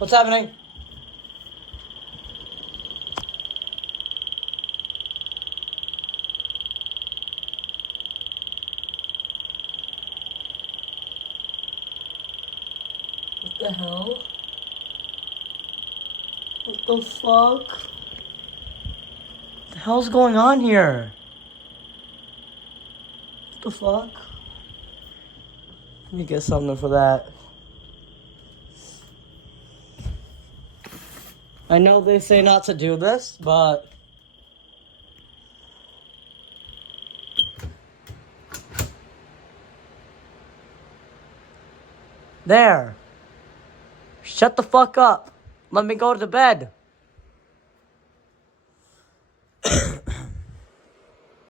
What's happening? What the hell? What the fuck? What the hell's going on here? What the fuck? Let me get something for that. I know they say not to do this, but... There. Shut the fuck up. Let me go to bed.